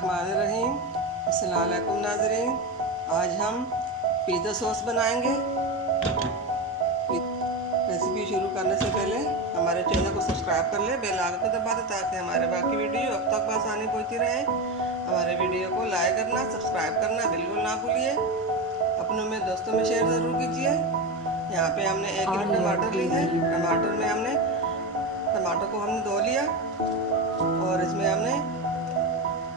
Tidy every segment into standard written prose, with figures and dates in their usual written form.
बिस्मिल्लाहिर्रहमानिर्रहीम। अस्सलाम वालेकुम नाज़रीन। आज हम पिज़्ज़ा सॉस बनाएंगे। रेसिपी शुरू करने से पहले हमारे चैनल को सब्सक्राइब कर ले, बेल आइकन को दबा दे ताकि हमारे बाकी वीडियो अब तक आसानी पहुँचती रहे। हमारे वीडियो को लाइक करना, सब्सक्राइब करना बिल्कुल ना भूलिए। अपनों में दोस्तों में शेयर ज़रूर कीजिए। यहाँ पे हमने 1 किलो टमाटर ली है। टमाटर में हमने टमाटर को हमने धो लिया और इसमें हमने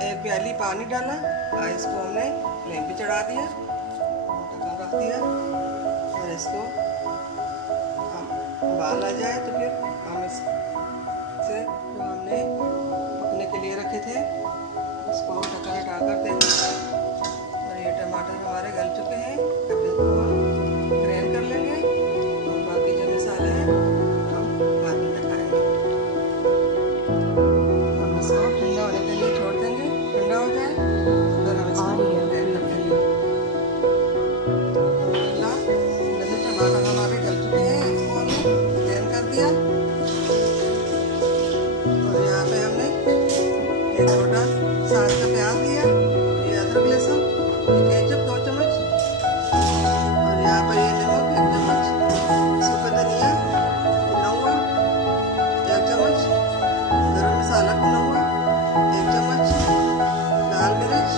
1 प्याली पानी डाला और इसको हमने फ्लेम पे चढ़ा दिया, ढक्कन रख दिया और इसको उबाल आ जाए तो फिर हम इससे जो हमने पकने के लिए रखे थे उसको हम ढक्कन हटाकर देंगे। और ये टमाटर हमारे गल चुके हैं। अब इसको हम ग्राइंड कर लेंगे और बाकी जो मसाले हैं हम बाद में खाएंगे। हम इसको ठंडा होने के लिए छोड़ देंगे, ठंडा हो जाए फिर हम इसको ग्राइंड कर लेंगे। जैसे टमाटर हमारे गल चुके हैं इसको हमने ग्राइंड कर दिया और यहाँ पे हमने एक छोटा साइज का प्याज लिया, ये अदरक लहसुन, केचप 2 चम्मच और यहाँ पर ये नमक 1 चम्मच, सूखा धनिया भुना हुआ 1 चम्मच, गरम मसाला भुना हुआ 1 चम्मच, लाल मिर्च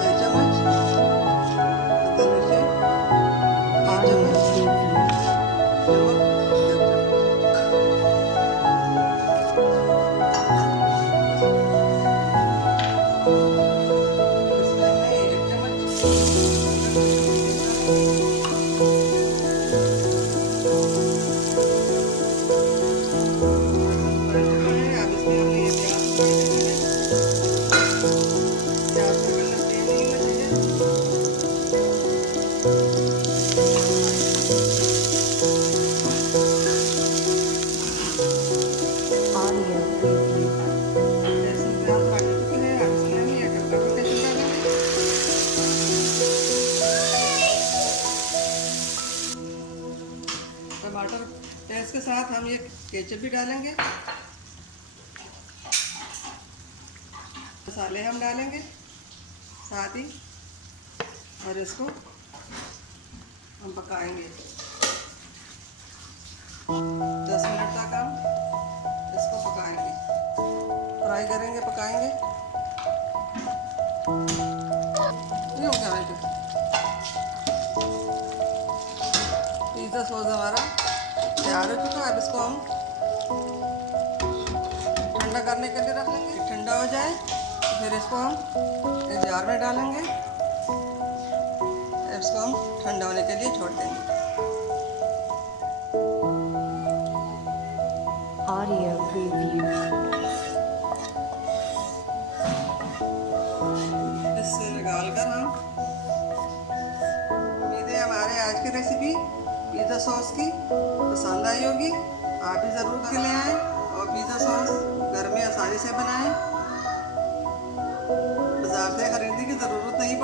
1 चम्मच, हरी मिर्ची 1 चम्मच, नमक 1 चम्मच। टमाटर प्याज के साथ हम ये केचप भी डालेंगे, मसाले हम डालेंगे साथ ही और इसको हम पकाएंगे 10 मिनट तक हम इसको पकाएंगे, फ्राई करेंगे, पकाएंगे। ये हो गया पिज़्ज़ा सॉस हमारा तैयार हो चुका है। अब इसको हम ठंडा करने के लिए रख लेंगे। ठंडा हो जाए तो फिर इसको हम एक जार में डालेंगे, इसको हम ठंडा होने के लिए छोड़ देंगे। Audio preview. इससे निकाल कर हम उम्मीद है हमारे आज की रेसिपी पिज़्ज़ा सॉस की पसंद आई होगी। आप भी ज़रूर के ले आएँ और पिज़्ज़ा सॉस घर में आसानी से बनाएं। बाजार से खरीदने की ज़रूरत नहीं